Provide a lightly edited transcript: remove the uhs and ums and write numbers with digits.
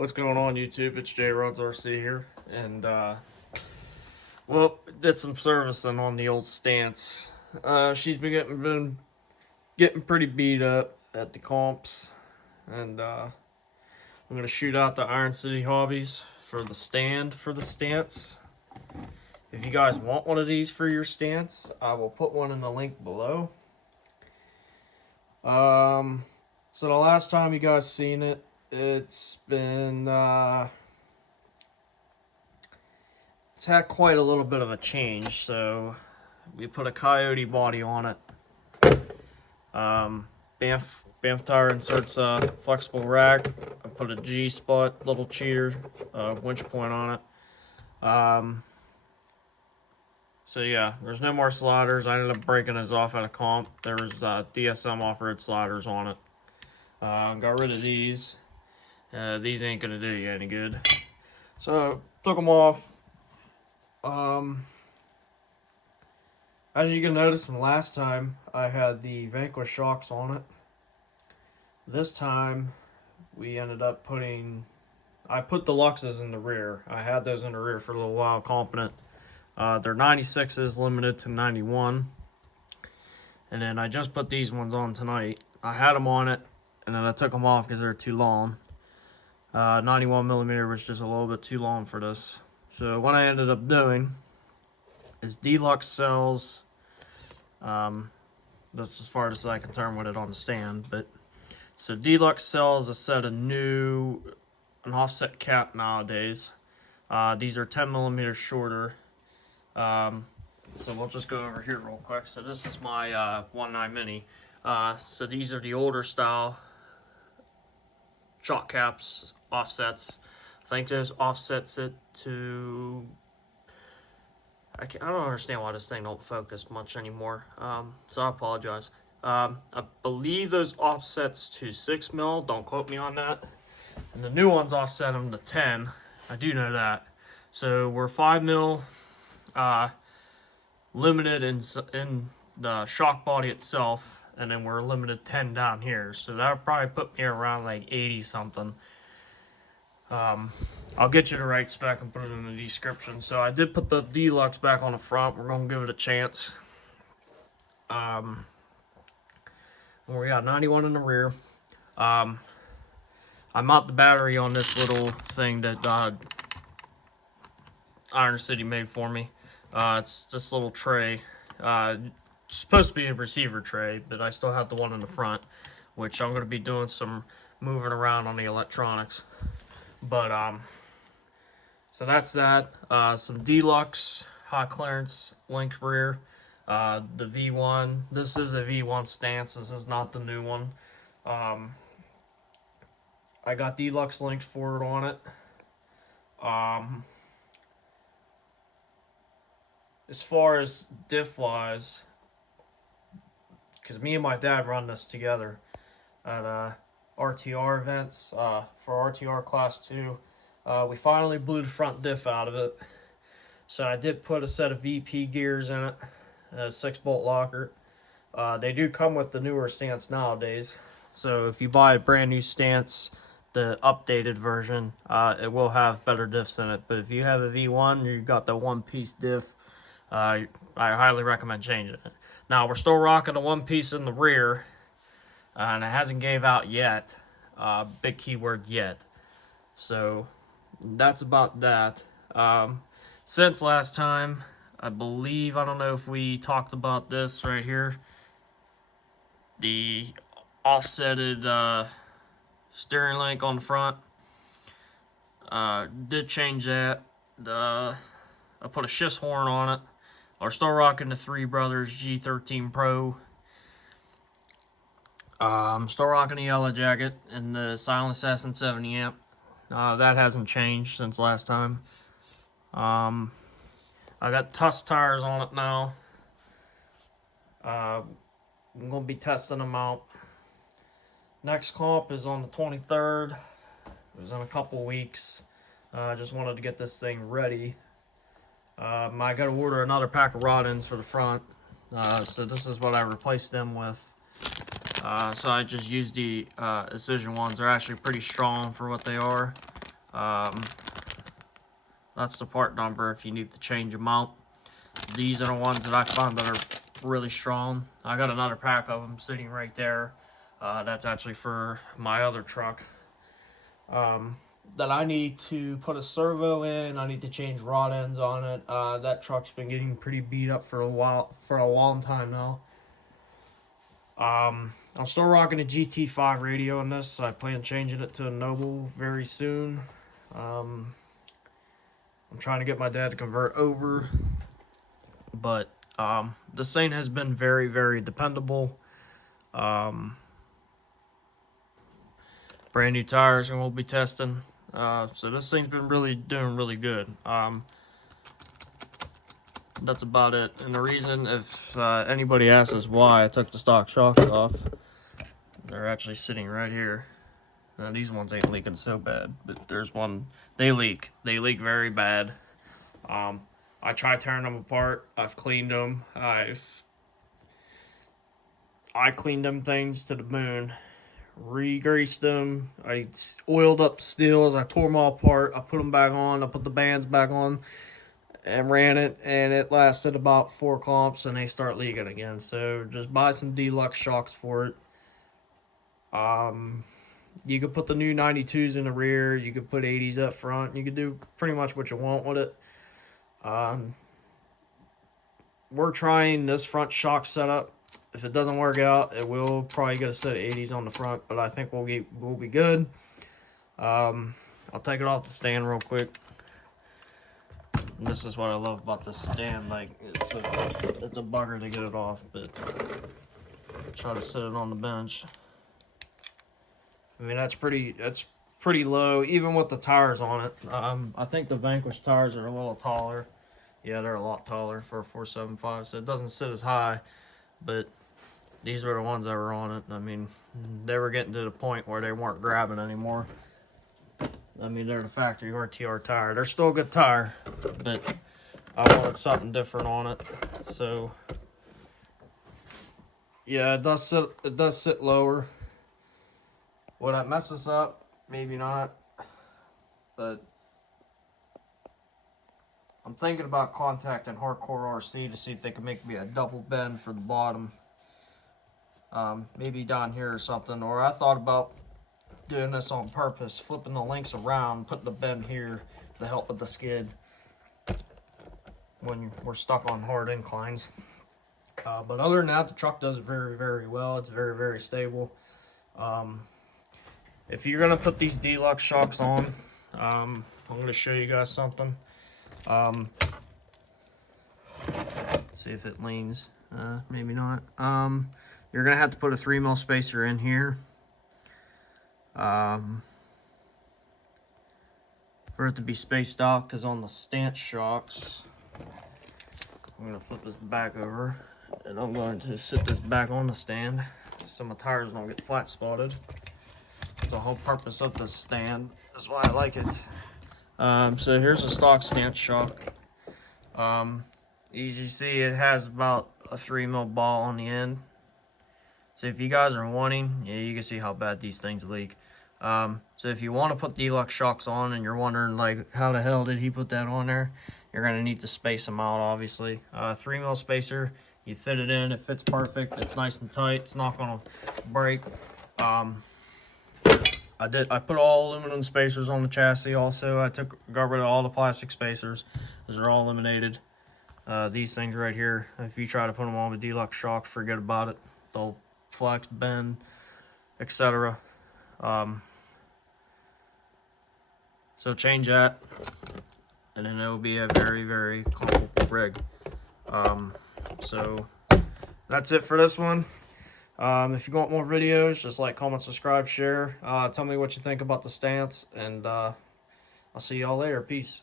What's going on, YouTube? It's J Rods RC here, and well, did some servicing on the old stance. She's been getting pretty beat up at the comps, and I'm gonna shoot out the Iron City Hobbies for the stand for the stance. If you guys want one of these for your stance, I will put one in the link below. So the last time you guys seen it, it's been it's had quite a little bit of a change. So we put a coyote body on it. Banff tire inserts a flexible rack. I put a G spot little cheater winch point on it. So yeah, there's no more sliders. I ended up breaking those off at a comp. There was DSM off-road sliders on it. Got rid of these. These ain't gonna do you any good. So took them off. As you can notice from last time, I had the Vanquish shocks on it. This time, we ended up I put the Luxes in the rear. I had those in the rear for a little while, competent. They're 96s, limited to 91. And then I just put these ones on tonight. I had them on it, and then I took them off because they're too long. 91mm was just a little bit too long for this. So what I ended up doing is Deluxe sells, that's as far as I can turn with it on the stand, but so Deluxe sells a set of an offset cap nowadays. These are 10mm shorter. So we'll just go over here real quick. So this is my 1.9 Mini. So these are the older style shock caps, offsets. I think those offsets it to... I don't understand why this thing don't focus much anymore. So I apologize. I believe those offsets to 6mm. Don't quote me on that. And the new ones offset them to 10. I do know that. So we're 5mm limited in the shock body itself, and then we're limited 10 down here. So that would probably put me around like 80 something. I'll get you the right spec and put it in the description. So I did put the Deluxe back on the front. We're gonna give it a chance. We got 91 in the rear. I mount the battery on this little thing that Iron City made for me. It's this little tray. It's supposed to be a receiver tray, but I still have the one in the front, which I'm going to be doing some moving around on the electronics. But so that's that. Some Deluxe high clearance linked rear. The V1. This is a V1 stance. This is not the new one. I got Deluxe linked forward on it. As far as diff wise, because me and my dad run this together at RTR events for RTR Class 2. We finally blew the front diff out of it. So I did put a set of VP gears in it, a 6-bolt locker. They do come with the newer stance nowadays. So if you buy a brand new stance, the updated version, it will have better diffs in it. But if you have a V1, you got the one-piece diff, I highly recommend changing it. Now, we're still rocking the one piece in the rear, and it hasn't gave out yet. Big keyword, yet. So, that's about that. Since last time, I believe, I don't know if we talked about this right here. The offsetted steering link on the front. Did change that. I put a Schiss horn on it. We're still rocking the Three Brothers G13 Pro. I'm still rocking the Yellow Jacket and the Silent Assassin 70 amp. That hasn't changed since last time. I got Tusk tires on it now. I'm going to be testing them out. Next comp is on the 23rd. It was in a couple weeks. I just wanted to get this thing ready. I got to order another pack of rod ends for the front. So this is what I replaced them with. So I just used the Incision ones. They're actually pretty strong for what they are. That's the part number if you need to change them out. These are the ones that I found that are really strong. I got another pack of them sitting right there. That's actually for my other truck. That I need to put a servo in. I need to change rod ends on it. That truck's been getting pretty beat up for a long time now. I'm still rocking a GT5 radio in this. I plan on changing it to a Noble very soon. I'm trying to get my dad to convert over, but this thing has been very, very dependable. Brand new tires, and we'll be testing. So this thing's been doing really good. That's about it. And the reason, if anybody asks us why I took the stock shocks off, they're actually sitting right here. Now these ones ain't leaking so bad, but there's one, they leak very bad. I tried tearing them apart. I've cleaned them. I cleaned them things to the moon. Re-greased them. I oiled up steels. I tore them all apart. I put them back on. I put the bands back on and ran it, and it lasted about 4 comps, and they start leaking again. So just buy some deluxe shocks for it. You could put the new 92s in the rear. You could put 80s up front. You could do pretty much what you want with it. We're trying this front shock setup. If it doesn't work out, it will probably get a set of 80s on the front, but I think we'll be good. I'll take it off the stand real quick. And this is what I love about this stand. Like, it's a bugger to get it off, but try to set it on the bench. I mean, that's pretty low, even with the tires on it. I think the Vanquish tires are a little taller. Yeah, they're a lot taller for a 475, so it doesn't sit as high, but these were the ones that were on it. I mean, they were getting to the point where they weren't grabbing anymore. I mean, they're the factory RTR tire. They're still a good tire, but I wanted something different on it. So, yeah, it does sit lower. Would I mess this up? Maybe not. But I'm thinking about contacting Hardcore RC to see if they can make me a double bend for the bottom. Maybe down here or something. Or I thought about doing this on purpose, flipping the links around, putting the bend here to help with the skid when we're stuck on hard inclines. But other than that, the truck does very, very well. It's very, very stable. If you're gonna put these deluxe shocks on, I'm gonna show you guys something. See if it leans. Maybe not. You're gonna have to put a 3mm spacer in here. For it to be spaced out, because on the stance shocks, I'm going to flip this back over, and I'm going to sit this back on the stand so my tires don't get flat spotted. That's the whole purpose of this stand. That's why I like it. So here's a stock stance shock. As you see, it has about a 3mm ball on the end. So if you guys are wanting, yeah, you can see how bad these things leak. So if you want to put deluxe shocks on and you're wondering like how the hell did he put that on there, you're going to need to space them out, obviously. 3mm spacer, you fit it in, it fits perfect, it's nice and tight, it's not going to break. I put all aluminum spacers on the chassis also. Got rid of all the plastic spacers. Those are all eliminated. These things right here, if you try to put them on with deluxe shocks, forget about it. They'll flex, bend, etc. So change that, and then it will be a very, very comfortable rig. So that's it for this one. If you want more videos, just like, comment, subscribe, share. Tell me what you think about the stance, and I'll see y'all later. Peace.